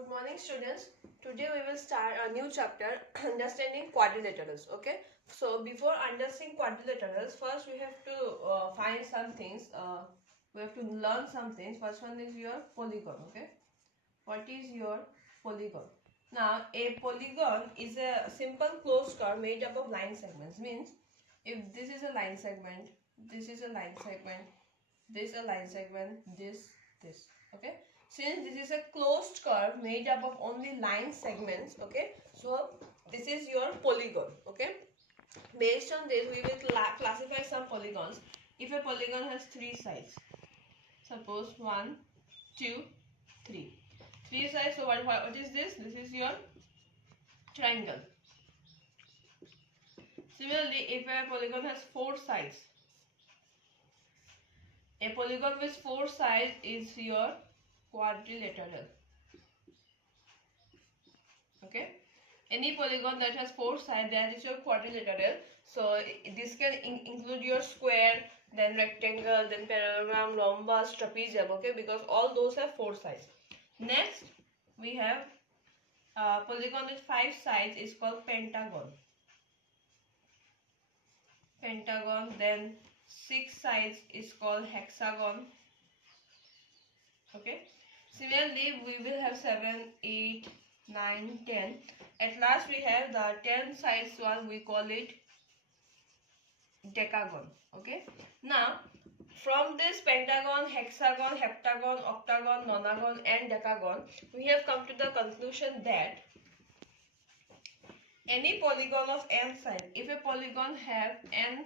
Good morning, students. Today we will start a new chapter, understanding quadrilaterals. Okay. So before understanding quadrilaterals, first we have to find some things. We have to learn some things. First one is your polygon. Okay. What is your polygon? Now a polygon is a simple closed curve made up of line segments. Means if this is a line segment, this is a line segment, this a line segment, this. Okay. Since this is a closed curve made up of only line segments, okay, so this is your polygon. Okay. Based on this, we will classify some polygons. If a polygon has three sides, suppose 1, 2, 3. Three sides. So what is this? This is your triangle. Similarly, if a polygon has four sides, a polygon with four sides is your quadrilateral. Okay. Any polygon that has four sides, that is your quadrilateral. So this can include your square, then rectangle, then parallelogram, rhombus, trapezium. Okay, because all those have four sides. Next, we have polygon with five sides is called pentagon. Then six sides is called hexagon. Okay. Similarly, we will have 7, 8, 9, 10. At last, we have the 10 sides one. We call it decagon. Okay. Now, from this pentagon, hexagon, heptagon, octagon, nonagon, and decagon, we have come to the conclusion that any polygon of n sides, if a polygon have n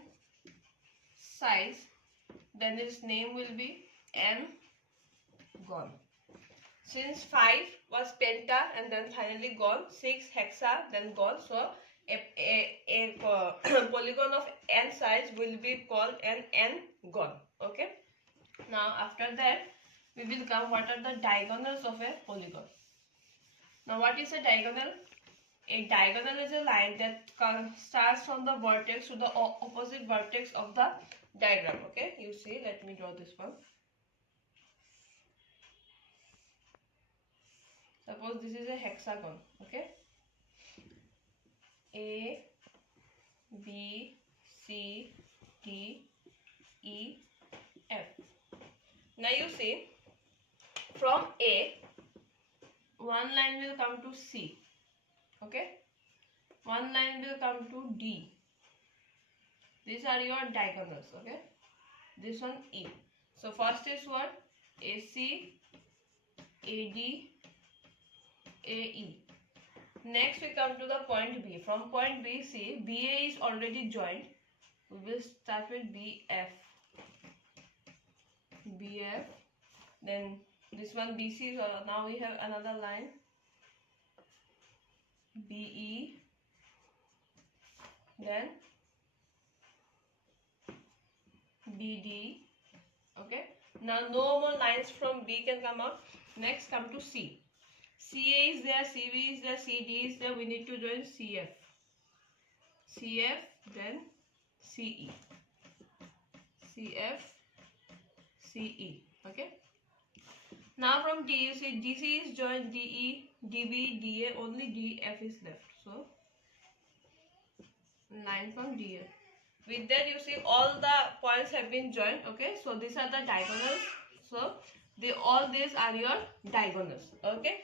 sides, then its name will be n-gon. Since 5 was penta and then finally gon, 6 hexa, then gon. So a polygon of n sides will be called an n-gon. Okay. Now after that, we will come what are the diagonals of a polygon. Now what is a diagonal? A diagonal is a line that starts from the vertex to the opposite vertex of the diagram. Okay, you see, let me draw this one. Suppose this is a hexagon. Okay, A, B, C, D, E, F. Now you see, from A, one line will come to C. Okay, one line will come to D. These are your diagonals. Okay, this one E. So first is what? AC, AD, AE. Next we come to the point B. From point B, see, BA is already joined. We will start with BF. BF. Then this one BC. So now we have another line. BE. Then BD. Okay. Now no more lines from B can come out. Next come to C. CA is there, CV is there, CD is there. We need to join CF. CF, then CE. CF, CE. Okay. Now from D, you see DC is joined DE, DB, DA. Only DF is left. So line from DA. With that, you see all the points have been joined. Okay. So these are the diagonals. So all these are your diagonals. Okay.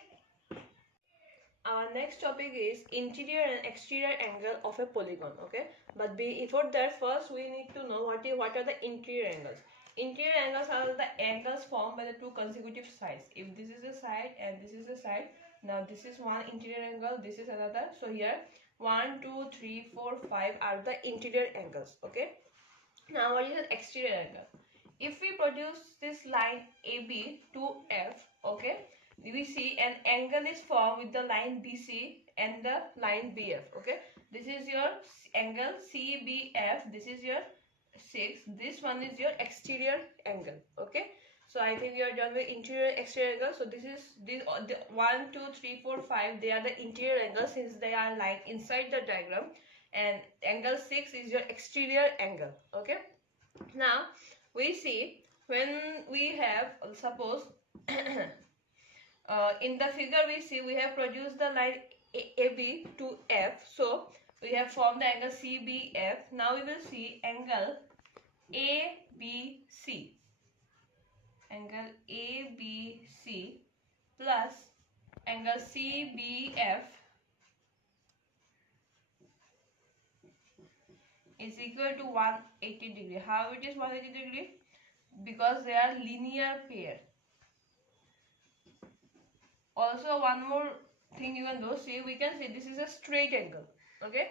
Our next topic is interior and exterior angle of a polygon. Okay, but before that, first we need to know what are the interior angles. Interior angles are the angles formed by the two consecutive sides. If this is a side and this is a side, now this is one interior angle, this is another. So here 1, 2, 3, 4, 5 are the interior angles. Okay. Now what is an exterior angle? If we produce this line AB to F, okay, we see an angle is formed with the line BC and the line BF. Okay, this is your angle CBF. This is your 6. This one is your exterior angle. Okay, so I think we are done with interior exterior angle. So this is the 1, 2, 3, 4, 5. They are the interior angles since they are lying inside the diagram, and angle 6 is your exterior angle. Okay, now we see when we have suppose in the figure we see we have produced the line AB to F. So we have formed the angle CBF. Now we will see angle ABC. Angle ABC plus angle CBF is equal to 180 degree. How it is 180 degree? Because they are linear pair. Also, one more thing you can do, see, we can say this is a straight angle. Okay,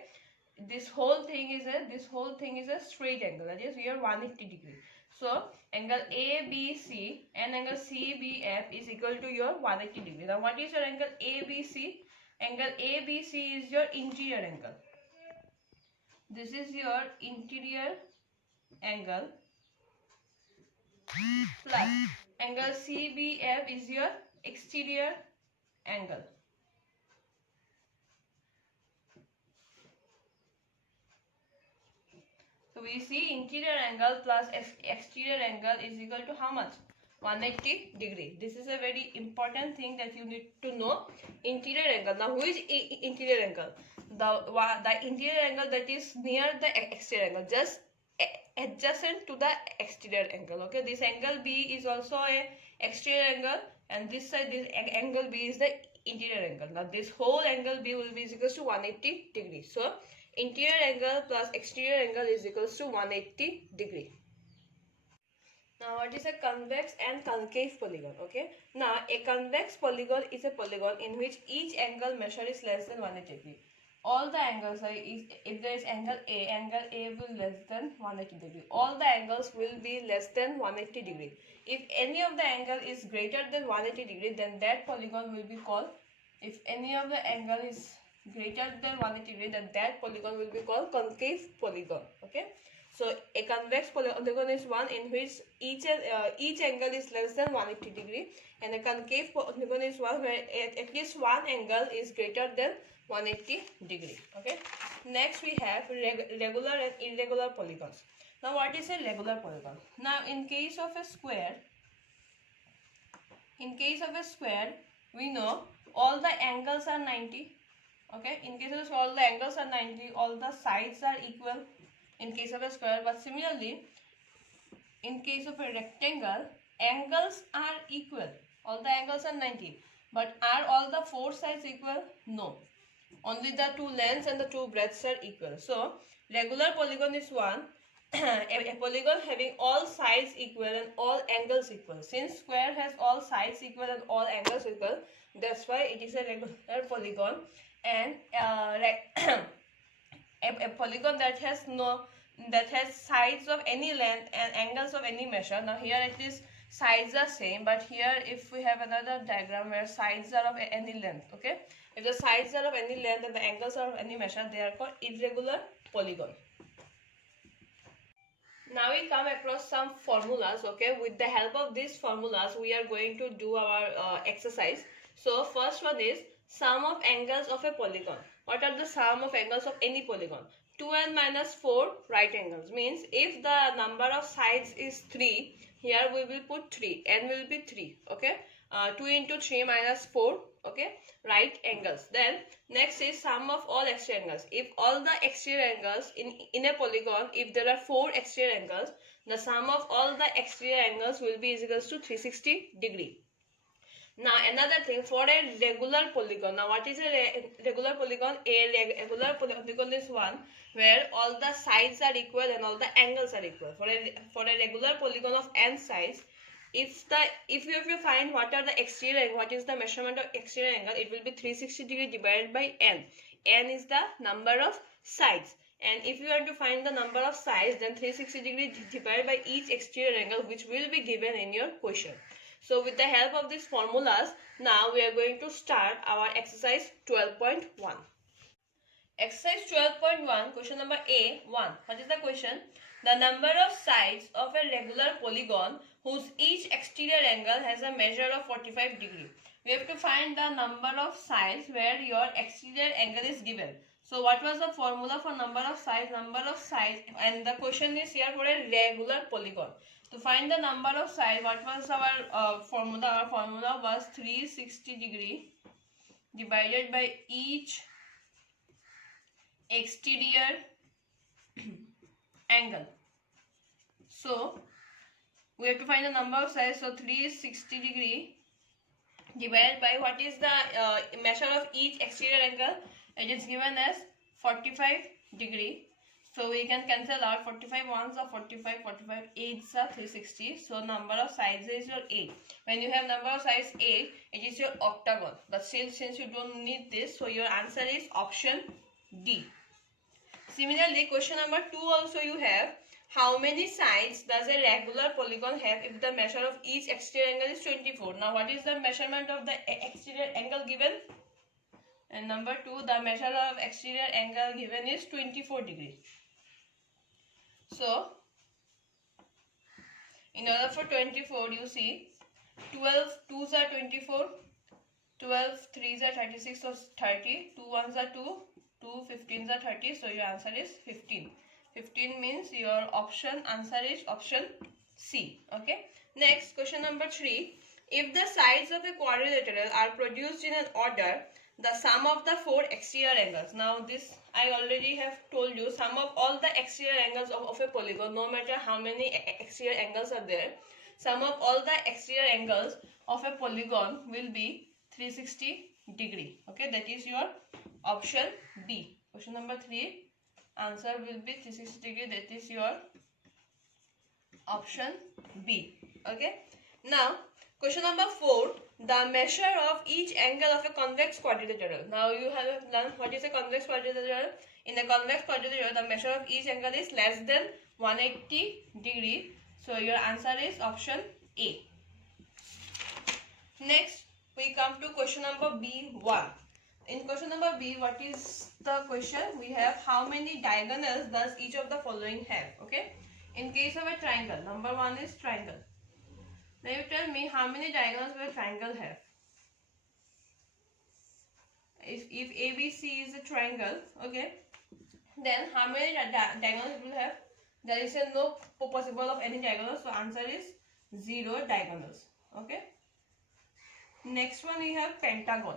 this whole thing is a straight angle, that is here 180 degree. So angle ABC and angle CBF is equal to your 180 degree. Now what is your angle ABC? Angle ABC is your interior angle. This is your interior angle plus angle CBF is your exterior angle. So we see interior angle plus exterior angle is equal to how much? 180 degree. This is a very important thing that you need to know. Interior angle. Now who is interior angle? The interior angle that is near the exterior angle, just adjacent to the exterior angle. Okay, this angle B is also a exterior angle, and this side, this angle B is the interior angle. Now this whole angle B will be equal to 180 degree. So interior angle plus exterior angle is equals to 180 degree. Now what is a convex and concave polygon? Okay, now a convex polygon is a polygon in which each angle measured is less than 180 degree. All the angles are, if there is angle A will less than 180 degree. All the angles will be less than 180 degree. If any of the angle is greater than 180 degree, then that polygon will be called, if any of the angle is greater than 180 degree, then that polygon will be called concave polygon. Okay, so a convex polygon is one in which each angle is less than 180 degree, and a concave polygon is one where at least one angle is greater than 180 degree. Okay, next we have regular and irregular polygons. Now what is a regular polygon? Now in case of a square, we know all the angles are 90. Okay, in case of all the angles are 90, all the sides are equal in case of a square. But similarly, in case of a rectangle, angles are equal. All the angles are 90. But are all the four sides equal? No. Only the two lengths and the two breadths are equal. So regular polygon is one. A polygon having all sides equal and all angles equal. Since square has all sides equal and all angles equal, that's why it is a regular polygon. And a polygon that has sides of any length and angles of any measure. Now here at least sides are same, but here if we have another diagram where sides are of any length, okay, if the sides are of any length and the angles are of any measure, they are called irregular polygon. Now we come across some formulas. Okay, with the help of these formulas we are going to do our exercise. So first one is sum of angles of a polygon. What are the sum of angles of any polygon? 2n minus 4 right angles, means if the number of sides is 3, here we will put 3, n will be 3. Okay, 2 into 3 minus 4. Okay, right angles. Then next is sum of all exterior angles. If all the exterior angles in a polygon, if there are 4 exterior angles, the sum of all the exterior angles will be equal to 360 degree. Now another thing, for a regular polygon. Now what is a regular polygon? A regular polygon is one where all the sides are equal and all the angles are equal. For a regular polygon of n sides, if you find what are the exterior angle, what is the measurement of exterior angle, it will be 360 degree divided by n. N is the number of sides, and if you are to find the number of sides, then 360 degree divided by each exterior angle, which will be given in your question. So with the help of these formulas, now we are going to start our exercise 12.1. Exercise 12.1, question number A1. What is the question? The number of sides of a regular polygon whose each exterior angle has a measure of 45 degree. We have to find the number of sides where your exterior angle is given. So what was the formula for number of sides? Number of sides, and the question is here for a regular polygon. To find the number of sides, what was our formula? Our formula was 360 degree divided by each exterior angle. So we have to find the number of sides. So 360 degree divided by what is the measure of each exterior angle? It is given as 45 degree. So we can cancel out 45 ones are 45, 45 eights are 360. So number of sides is your 8. When you have number of sides 8, it is your octagon. But still, since you don't need this, so your answer is option D. Similarly, question number 2 also you have. How many sides does a regular polygon have if the measure of each exterior angle is 24? Now, what is the measurement of the exterior angle given? And number 2, the measure of exterior angle given is 24 degrees. So, in order for 24, you see 12 2s are 24, 12 3s are 36, so 30, 2 1s are 2, 2 15s are 30, so your answer is 15. 15 means your answer is option C. Okay. Next, question number 3. If the sides of a quadrilateral are produced in an order, the sum of the 4 exterior angles. Now this I already have told you, sum of all the exterior angles of a polygon, no matter how many exterior angles are there, sum of all the exterior angles of a polygon will be 360 degree. Okay, that is your option B. Question number 3, answer will be 360 degree, that is your option B. Okay. Now, question number 4, the measure of each angle of a convex quadrilateral. Now, you have learned what is a convex quadrilateral. In a convex quadrilateral, the measure of each angle is less than 180 degree. So, your answer is option A. Next, we come to question number B1. In question number B, what is the question? We have how many diagonals does each of the following have? Okay. In case of a triangle, number 1 is triangle. Now you tell me how many diagonals will a triangle have? If ABC is a triangle, okay, then how many diagonals will have? There is no possible of any diagonals, so answer is 0 diagonals. Okay. Next one we have pentagon.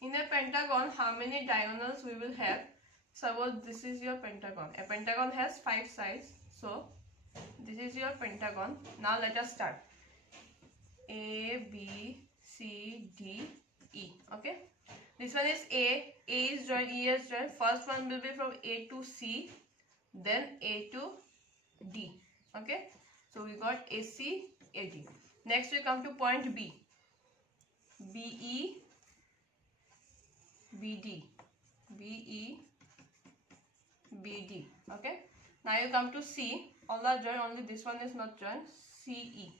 In a pentagon, how many diagonals we will have? Suppose this is your pentagon. A pentagon has 5 sides. So, this is your pentagon. Now, let us start. A, B, C, D, E. Okay. This one is A. A is joined, E is joined. First one will be from A to C. Then A to D. Okay. So, we got AC, AD. Next, we come to point B. BE, BD, BE, BD. Okay. Now you come to C. All are joined. Only this one is not joined. CE.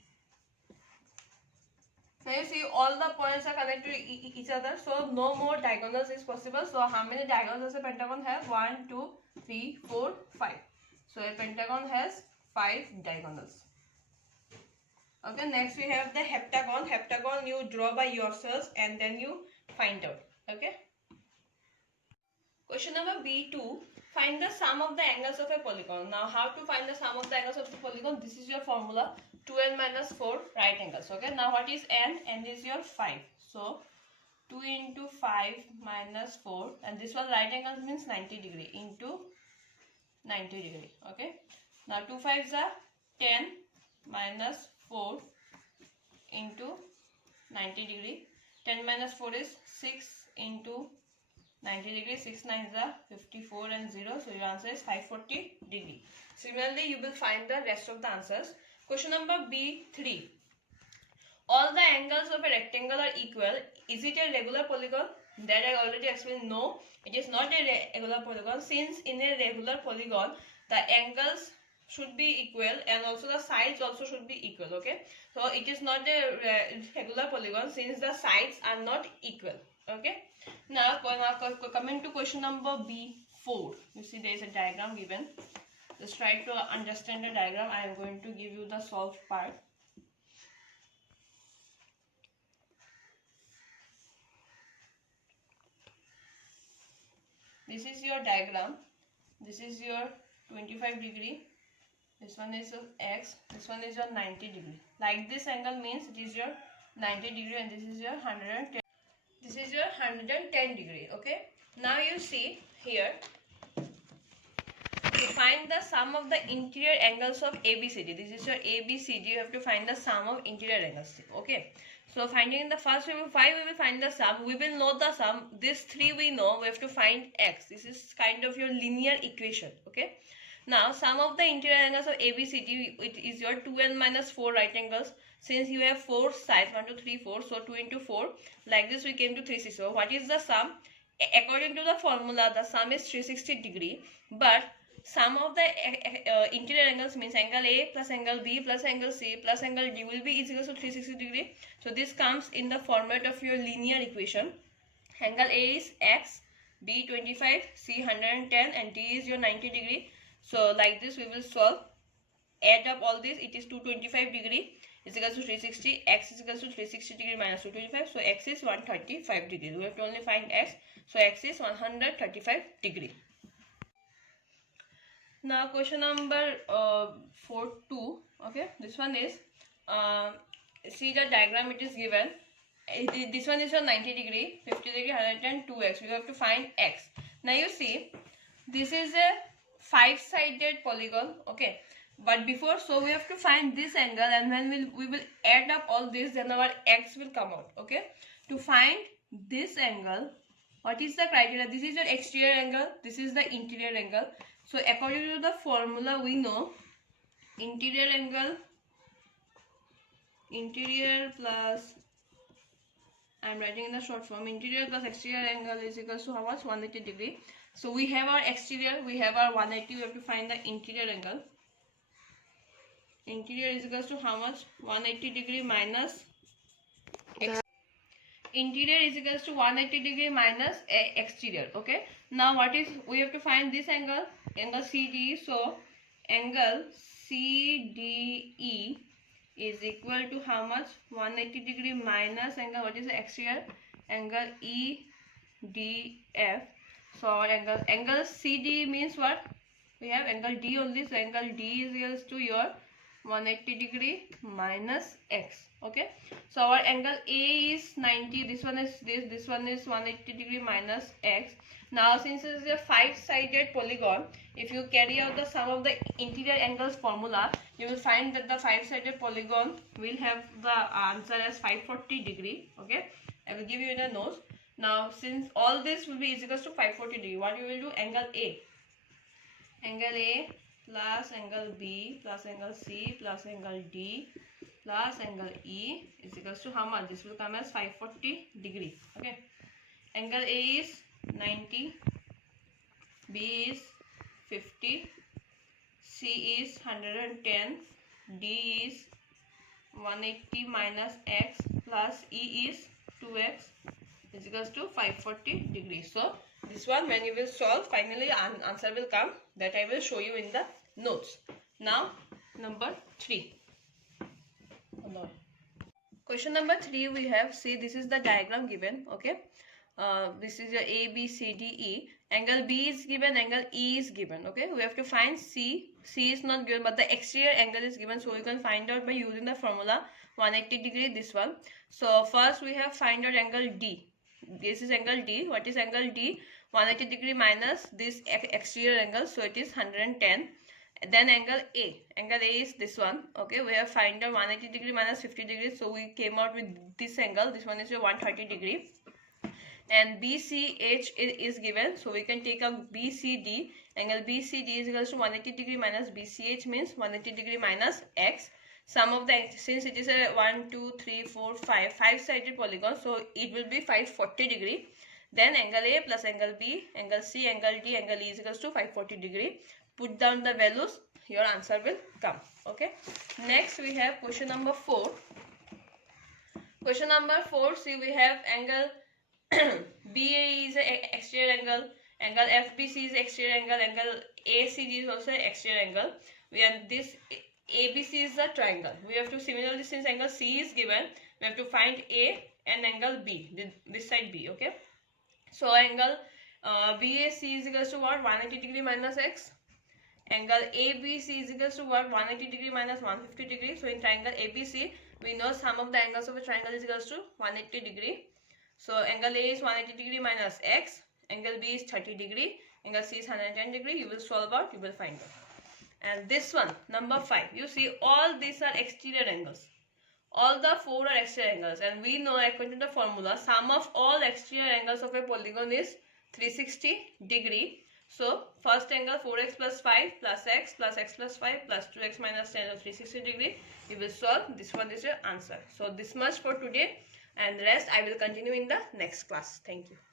Now you see all the points are connected to each other. So no more diagonals is possible. So how many diagonals does a pentagon have? 1, 2, 3, 4, 5. So a pentagon has 5 diagonals. Okay. Next we have the heptagon. Heptagon you draw by yourselves and then you find out. Okay. Question number B2. Find the sum of the angles of a polygon. Now, how to find the sum of the angles of the polygon? This is your formula. 2n minus 4 right angles. Okay. Now, what is n? N is your 5. So, 2 into 5 minus 4. And this one right angles means 90 degree into 90 degree. Okay. Now, 2 5s are 10 minus 4 into 90 degree. 10 minus 4 is 6 into 90 degree, 6 9s are 54 and 0. So your answer is 540 degree. Similarly, you will find the rest of the answers. Question number B3. All the angles of a rectangle are equal. Is it a regular polygon? That I already explained. No, it is not a regular polygon. Since in a regular polygon, the angles should be equal and also the sides also should be equal. Okay. So it is not a regular polygon since the sides are not equal. Okay. Now coming to question number B4. You see there is a diagram given. Just try to understand the diagram. I am going to give you the solved part. This is your diagram. This is your 25 degree. this one is your x, this one is your 90 degree. Like this angle means it is your 90 degree and this is your 110. This is your 110 degree. Okay. Now you see here, to find the sum of the interior angles of ABCD. This is your ABCD. You have to find the sum of interior angles. Okay. So finding the first we will find the sum. We will know the sum. This 3 we know. We have to find x. This is kind of your linear equation. Okay. Now sum of the interior angles of ABCD, it is your 2n minus 4 right angles. Since you have 4 sides, 1, 2, 3, 4, so 2 into 4. Like this we came to 360. So what is the sum? According to the formula, the sum is 360 degree. But sum of the interior angles means angle A plus angle B plus angle C plus angle D will be equal to 360 degree. So this comes in the format of your linear equation. Angle A is x, B 25, C 110 and D is your 90 degree. So like this we will solve. Add up all this, it is 225 degree is equal to 360. X is equal to 360 degree minus 225. So x is 135 degree. We have to only find x. So x is 135 degree. Now question number 4.2. Okay, this one is see the diagram, it is given. This one is your 90 degree, 50 degree, 110, 2x. We have to find x. Now you see, this is a 5-sided polygon. Okay, but before, so we have to find this angle, and when we will add up all this, then our x will come out. Okay, to find this angle, what is the criteria? This is your exterior angle, this is the interior angle. So according to the formula, we know interior angle, interior plus, I am writing in the short form, interior plus exterior angle is equal to how much? 180 degree. So we have our exterior, we have our 180, we have to find the interior angle. Interior is equal to how much? 180 degree minus interior is equal to 180 degree minus exterior. Okay, now what is, we have to find this angle, angle CDE. So angle CDE is equal to how much? 180 degree minus angle, what is the exterior? Angle EDF. So our angle CD means what? We have angle D only. So angle D is equal to your 180 degree minus x. Okay, so our angle A is 90, this one is this one is 180 degree minus x. Now since it is a 5-sided polygon, if you carry out the sum of the interior angles formula, you will find that the 5-sided polygon will have the answer as 540 degree. Okay, I will give you in a note. Now since all this will be equal to 540 degree, what you will do? Angle A plus angle B plus angle C plus angle D plus angle E is equal to how much? This will come as 540 degree. Okay, angle A is 90, B is 50, C is 110, D is 180 minus x plus E is 2x is equal to 540 degrees. So this one, when you will solve, finally answer will come, that I will show you in the notes. Now number 3. Question number 3 we have, see, this is the diagram given. Okay, this is your A, B, C, D, E. Angle B is given, angle E is given. Okay, we have to find C. C is not given, but the exterior angle is given, so we can find out by using the formula 180 degree, this one. So first we have find out angle D. This is angle D. What is angle D? 180 degree minus this exterior angle, so it is 110. Then angle A. Angle A is this one. Okay, we have find out 180 degree minus 50 degrees, so we came out with this angle. This one is your 130 degree. And BCH is given, so we can take out BCD. Angle BCD is equal to 180 degree minus BCH means 180 degree minus x. Sum of the, since it is a 1, 2, 3, 4, 5-sided polygon, so it will be 540 degree. Then angle A plus angle B, angle C, angle D, angle E is equal to 540 degree. Put down the values, your answer will come. Okay. Next we have question number 4. Question number 4, see, we have angle BA is an exterior angle, angle FBC is exterior angle, angle ACD is also an exterior angle. We have this ABC is the triangle. We have to, similarly, since angle C is given, we have to find A and angle B, this side B. Okay, so angle BAC is equal to what? 180 degree minus x. Angle ABC is equals to what? 180 degree minus 150 degree. So in triangle ABC, we know sum of the angles of a triangle is equals to 180 degree. So angle A is 180 degree minus X. Angle B is 30 degree. Angle C is 110 degree. You will solve out, you will find out. And this one, number 5. You see, all these are exterior angles. All the 4 are exterior angles. And we know, according to the formula, sum of all exterior angles of a polygon is 360 degree. So, first angle 4x plus 5 plus x plus 5 plus 2x minus 10 of 360 degree. You will solve. This one is your answer. So, this much for today. And the rest I will continue in the next class. Thank you.